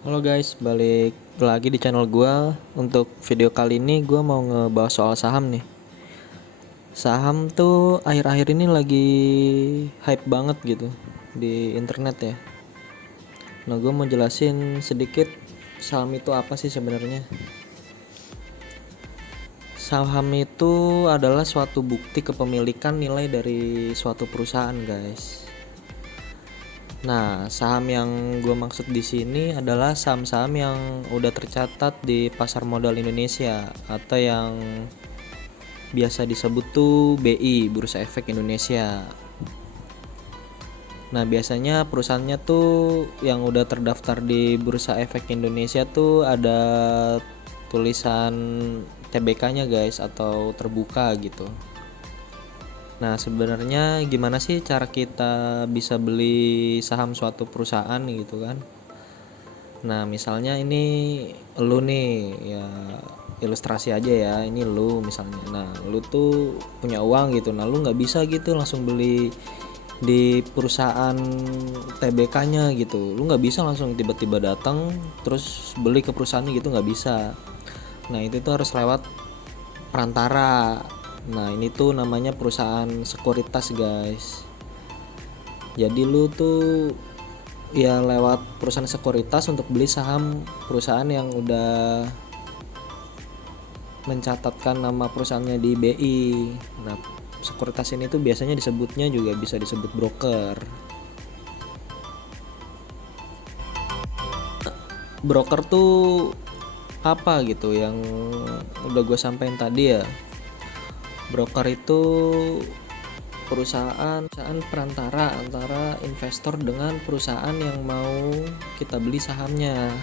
Halo guys, balik lagi di channel gua. Untuk video kali ini gua mau ngebahas soal saham nih. Saham tuh akhir-akhir ini lagi hype banget gitu di internet ya. Nah, gua mau jelasin sedikit saham itu apa sih sebenarnya. Saham itu adalah suatu bukti kepemilikan nilai dari suatu perusahaan, guys. Nah, saham yang gue maksud di sini adalah saham-saham yang udah tercatat di pasar modal Indonesia atau yang biasa disebut tuh BI, Bursa Efek Indonesia. Nah, biasanya perusahaannya tuh yang udah terdaftar di Bursa Efek Indonesia tuh ada tulisan TBK-nya guys, atau terbuka gitu. Nah, sebenarnya gimana sih cara kita bisa beli saham suatu perusahaan gitu kan? Nah, misalnya ini lu nih, ya ilustrasi aja ya, ini lu misalnya. Nah, lu tuh punya uang gitu. Nah, lu nggak bisa gitu langsung beli di perusahaan TBK-nya gitu. Lu nggak bisa langsung tiba-tiba datang terus beli ke perusahaannya gitu, nggak bisa. Nah, itu tuh harus lewat perantara. Nah, ini tuh namanya perusahaan sekuritas guys. Jadi lu tuh ya lewat perusahaan sekuritas untuk beli saham perusahaan yang udah mencatatkan nama perusahaannya di BI. Nah, sekuritas ini tuh biasanya disebutnya juga bisa disebut broker. Broker tuh apa gitu yang udah gue sampaikan tadi ya. Broker itu perusahaan perantara antara investor dengan perusahaan yang mau kita beli sahamnya.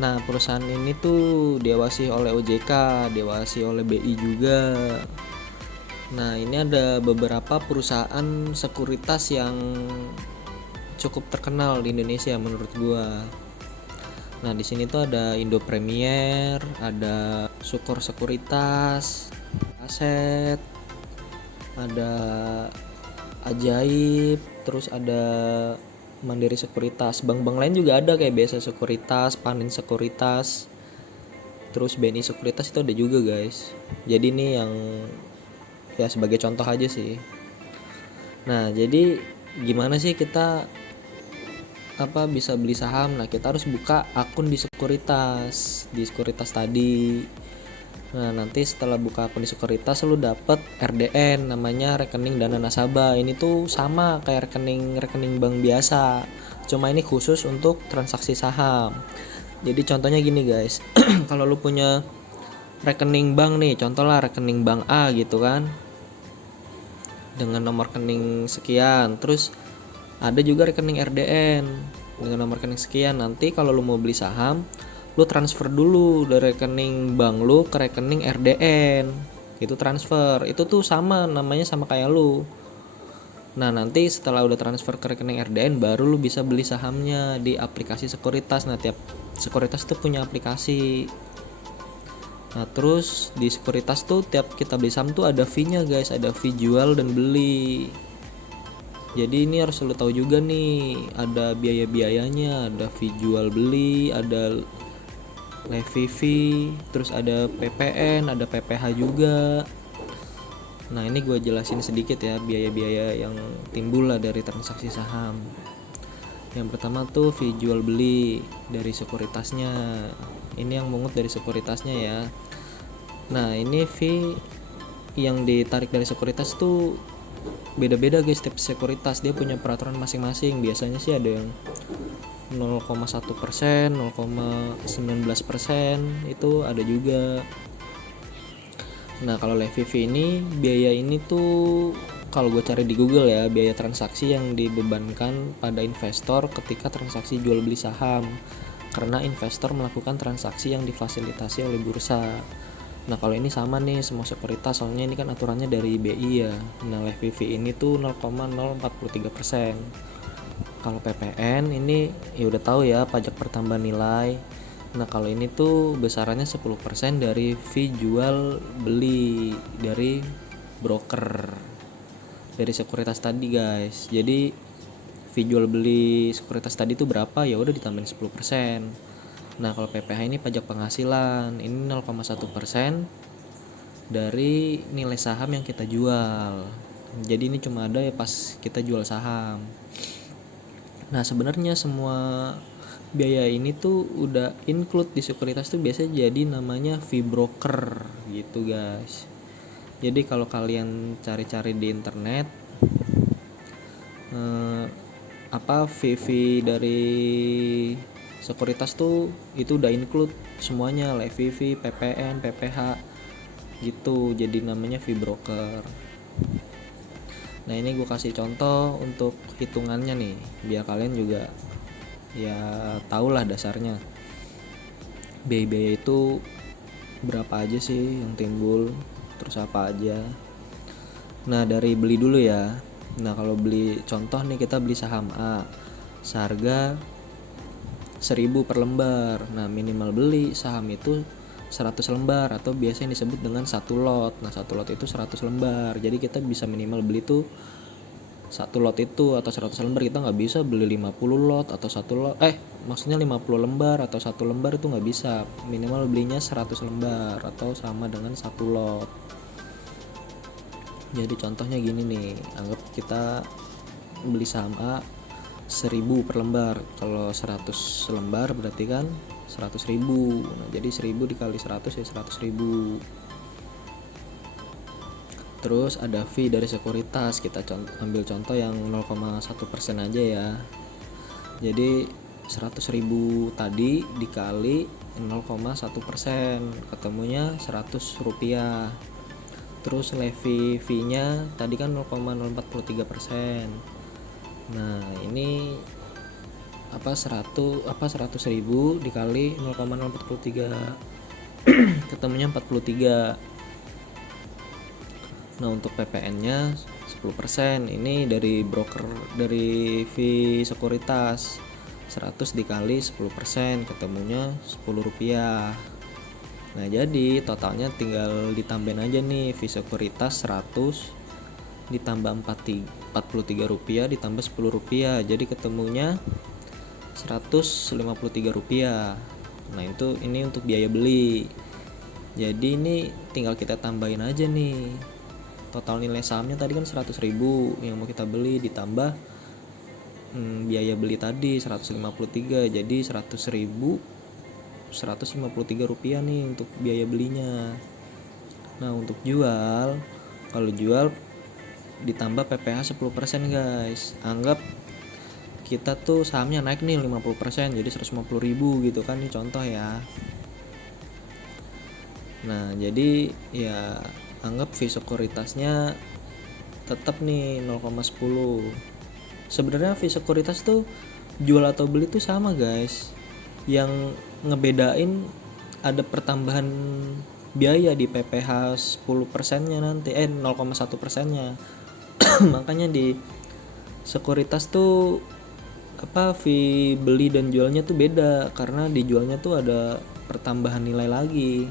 Nah, perusahaan ini tuh diawasi oleh OJK, diawasi oleh BI juga. Nah, ini ada beberapa perusahaan sekuritas yang cukup terkenal di Indonesia menurut gua. Nah, di sini tuh ada Indo Premier, ada Sukor Sekuritas, Aset, ada Ajaib, terus ada Mandiri Sekuritas. Bank-bank lain juga ada kayak BSA Sekuritas, Panin Sekuritas, terus BNI Sekuritas itu ada juga guys. Jadi ini yang ya sebagai contoh aja sih. Nah, jadi gimana sih kita bisa beli saham? Nah, kita harus buka akun di sekuritas tadi. Nah, nanti setelah buka akun di sekuritas lu dapet RDN, namanya rekening dana nasabah. Ini tuh sama kayak rekening bank biasa, cuma ini khusus untuk transaksi saham. Jadi contohnya gini guys, kalau lu punya rekening bank nih, contoh lah rekening bank A gitu kan, dengan nomor rekening sekian. Terus ada juga rekening RDN dengan nomor rekening sekian. Nanti kalau lu mau beli saham, lu transfer dulu dari rekening bank lu ke rekening RDN. Itu transfer. Itu tuh sama, namanya sama kayak lu. Nah, nanti setelah udah transfer ke rekening RDN, baru lu bisa beli sahamnya di aplikasi sekuritas. Nah, tiap sekuritas tuh punya aplikasi. Nah, terus di sekuritas tuh tiap kita beli saham tuh ada fee-nya guys, ada fee jual dan beli. Jadi ini harus lo tahu juga nih, ada biaya-biayanya, ada fee jual beli, ada levy fee, terus ada PPN, ada PPh juga. Nah, ini gue jelasin sedikit ya biaya-biaya yang timbul lah dari transaksi saham. Yang pertama tuh fee jual beli dari sekuritasnya. Ini yang mungut dari sekuritasnya ya. Nah, ini fee yang ditarik dari sekuritas tuh beda-beda guys. Setiap sekuritas dia punya peraturan masing-masing. Biasanya sih ada yang 0,1%, 0,19% itu ada juga. Nah, kalau levy fee ini, biaya ini tuh kalau gue cari di Google ya, biaya transaksi yang dibebankan pada investor ketika transaksi jual beli saham, karena investor melakukan transaksi yang difasilitasi oleh bursa. Nah, kalau ini sama nih semua sekuritas, soalnya ini kan aturannya dari BI ya. Nah, levy fee ini tuh 0,043%. Kalau PPN ini ya udah tahu ya, pajak pertambahan nilai. Nah, kalau ini tuh besarannya 10% dari fee jual beli dari broker, dari sekuritas tadi guys. Jadi fee jual beli sekuritas tadi tuh berapa, ya udah ditambahin 10%. Nah kalau PPh ini pajak penghasilan, ini 0,1% dari nilai saham yang kita jual. Jadi ini cuma ada ya pas kita jual saham. Nah sebenarnya semua biaya ini tuh udah include di sekuritas tuh biasanya jadi namanya fee broker gitu guys. Jadi kalau kalian cari-cari di internet fee dari sekuritas tuh itu udah include semuanya, levy fee, PPN, PPh gitu, jadi namanya fee broker. Nah ini gue kasih contoh untuk hitungannya nih biar kalian juga ya tau lah dasarnya biaya-biaya itu berapa aja sih yang timbul, terus apa aja. Nah dari beli dulu ya. Nah kalau beli, contoh nih kita beli saham A seharga 1000 per lembar. Nah minimal beli saham itu 100 lembar atau biasa yang disebut dengan 1 lot. Nah 1 lot itu 100 lembar. Jadi kita bisa minimal beli tuh 1 lot itu atau 100 lembar. Kita nggak bisa beli 50 lot atau 1 lot. Maksudnya 50 lembar atau 1 lembar itu nggak bisa. Minimal belinya 100 lembar atau sama dengan 1 lot. Jadi contohnya gini nih, anggap kita beli saham A 1000 per lembar. Kalau 100 lembar berarti kan 100.000. Nah jadi 1000 dikali 100 ya 100.000. Terus ada fee dari sekuritas, kita ambil contoh yang 0,1% aja ya. Jadi 100.000 tadi dikali 0,1%, ketemunya 100 rupiah. Terus levy fee-nya tadi kan 0,043%. Nah ini 100.000 dikali 0,043 ketemunya 43. Nah untuk PPN-nya 10%. Ini dari broker, dari fee sekuritas. 100 dikali 10% ketemunya 10 rupiah. Nah jadi totalnya tinggal ditambahin aja nih, fee sekuritas 100 ditambah 43 rupiah ditambah 10 rupiah, jadi ketemunya 153 rupiah. Nah itu ini untuk biaya beli. Jadi ini tinggal kita tambahin aja nih, total nilai sahamnya tadi kan 100.000 yang mau kita beli ditambah biaya beli tadi 153, jadi 100.153 rupiah nih untuk biaya belinya. Nah untuk jual, kalau jual ditambah PPh 10% guys. Anggap kita tuh sahamnya naik nih 50%, jadi 150.000 gitu kan, ini contoh ya. Nah jadi ya anggap fee sekuritasnya tetap nih 0,10. Sebenarnya fee sekuritas tuh jual atau beli tuh sama guys. Yang ngebedain ada pertambahan biaya di PPh 10%-nya nanti 0,1%-nya. Makanya di sekuritas tuh fee beli dan jualnya tuh beda, karena dijualnya tuh ada pertambahan nilai lagi.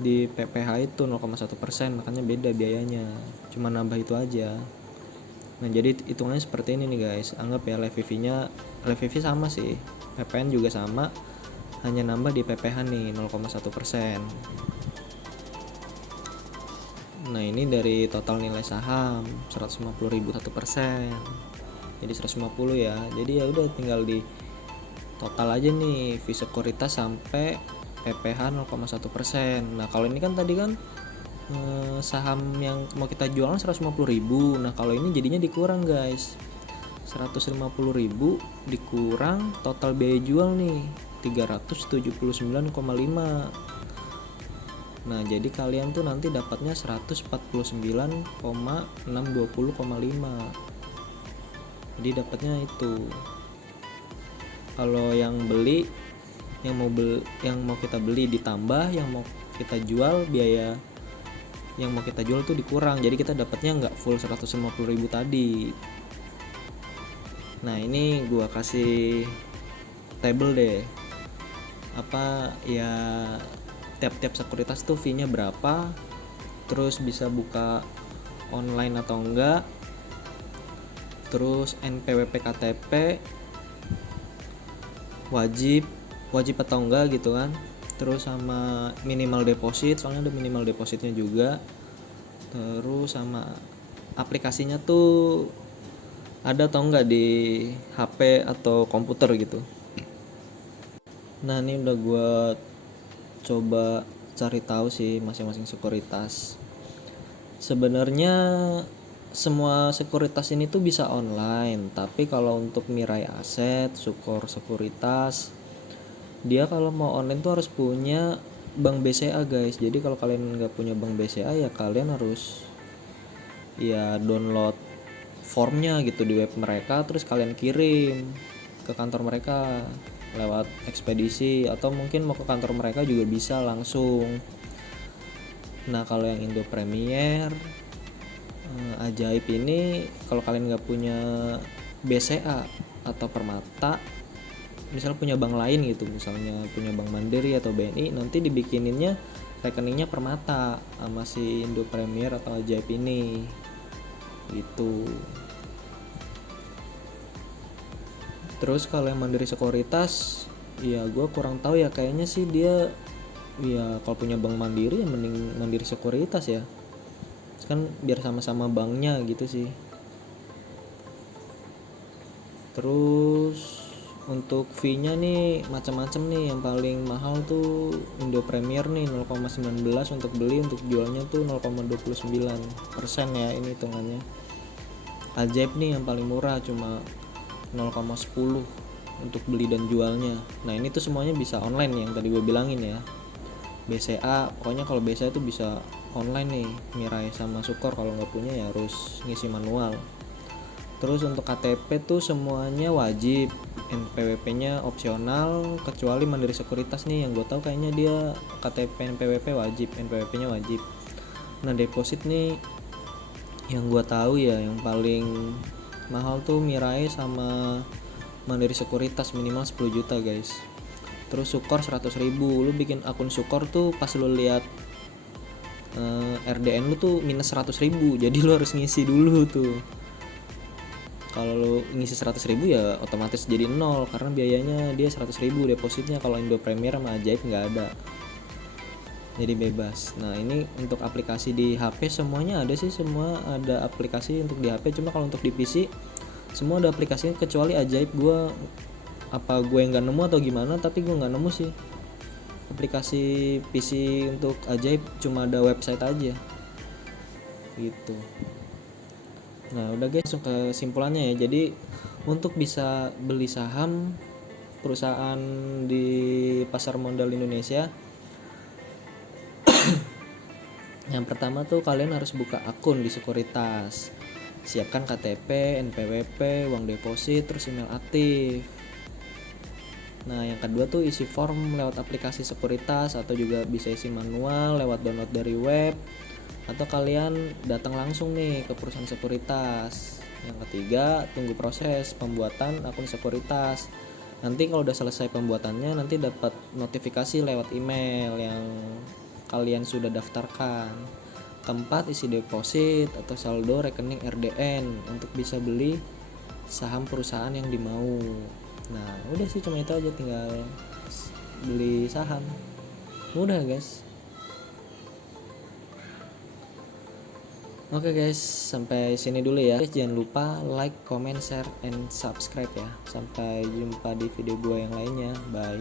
Di PPh itu 0,1%, makanya beda biayanya, cuma nambah itu aja. Nah jadi hitungannya seperti ini nih guys. Anggap ya levy fee sama sih, PPN juga sama, hanya nambah di PPh nih 0,1%. Nah ini dari total nilai saham 150.000 1%, jadi 150 ya. Jadi ya udah tinggal di total aja nih fee sekuritas sampai PPh 0,1%. Nah kalau ini kan tadi kan saham yang mau kita jual 150.000. Nah kalau ini jadinya dikurang guys, 150.000 dikurang total biaya jual nih 379,5. Nah jadi kalian tuh nanti dapatnya 149,620,5. Jadi dapatnya itu. Kalau yang beli, yang mau kita beli ditambah, yang mau kita jual biaya yang mau kita jual tuh dikurang, jadi kita dapatnya nggak full 150.000 tadi. Nah ini gua kasih table deh, tiap-tiap sekuritas tuh fee-nya berapa, terus bisa buka online atau enggak, terus NPWP KTP wajib atau enggak gitu kan, terus sama minimal deposit, soalnya ada minimal depositnya juga, terus sama aplikasinya tuh ada atau enggak di HP atau komputer gitu. Nah ini udah gue coba cari tahu sih masing-masing sekuritas. Sebenarnya semua sekuritas ini tuh bisa online, tapi kalau untuk Mirai Aset, Sukor Sekuritas, dia kalau mau online tuh harus punya bank BCA guys. Jadi kalau kalian nggak punya bank BCA ya kalian harus ya download formnya gitu di web mereka, terus kalian kirim ke kantor mereka lewat ekspedisi, atau mungkin mau ke kantor mereka juga bisa langsung. Nah kalau yang Indo Premier Ajaib ini, kalau kalian nggak punya BCA atau Permata, misal punya bank lain gitu, misalnya punya Bank Mandiri atau BNI, nanti dibikininnya rekeningnya Permata sama si Indo Premier atau Ajaib ini gitu. Terus kalau yang Mandiri Sekuritas, ya gue kurang tahu ya, kayaknya sih dia ya kalau punya bank Mandiri ya mending Mandiri Sekuritas ya, kan biar sama-sama banknya gitu sih. Terus untuk fee-nya nih macam-macam nih, yang paling mahal tuh Indo Premier nih 0,19 untuk beli, untuk jualnya tuh 0,29% ya ini hitungannya. Ajaib nih yang paling murah cuma 0,10 untuk beli dan jualnya. Nah ini tuh semuanya bisa online yang tadi gue bilangin ya. BCA, pokoknya kalau BCA itu bisa online nih, Mirai sama Sukor. Kalau nggak punya ya harus ngisi manual. Terus untuk KTP tuh semuanya wajib, NPWP-nya opsional, kecuali Mandiri Sekuritas nih yang gue tahu kayaknya dia KTP NPWP wajib, NPWP-nya wajib. Nah deposit nih yang gue tahu ya yang paling mahal tuh Mirai sama Mandiri Sekuritas, minimal 10 juta guys. Terus Sukor 100.000. Lu bikin akun Sukor tuh pas lu lihat RDN lu tuh minus 100.000, jadi lu harus ngisi dulu tuh. Kalau lu ngisi 100.000 ya otomatis jadi 0 karena biayanya dia 100.000 depositnya. Kalau Indo Premier sama Ajaib nggak ada, jadi bebas. Nah ini untuk aplikasi di HP semuanya ada sih, semua ada aplikasi untuk di HP. Cuma kalau untuk di PC semua ada aplikasinya kecuali Ajaib. Gue yang nggak nemu atau gimana, tapi gue nggak nemu sih aplikasi PC untuk Ajaib, cuma ada website aja gitu. Nah udah guys, langsung ke kesimpulannya ya. Jadi untuk bisa beli saham perusahaan di pasar modal Indonesia, yang pertama tuh kalian harus buka akun di sekuritas, siapkan KTP, NPWP, uang deposit, terus email aktif. Nah yang kedua tuh isi form lewat aplikasi sekuritas, atau juga bisa isi manual lewat download dari web, atau kalian datang langsung nih ke perusahaan sekuritas. Yang ketiga, tunggu proses pembuatan akun sekuritas. Nanti kalau udah selesai pembuatannya, nanti dapat notifikasi lewat email yang kalian sudah daftarkan. Keempat, isi deposit atau saldo rekening RDN untuk bisa beli saham perusahaan yang dimau. Nah udah sih, cuma itu aja, tinggal beli saham. Mudah guys. Oke guys, sampai sini dulu ya. Jangan lupa like, comment, share, and subscribe ya. Sampai jumpa di video gue yang lainnya. Bye.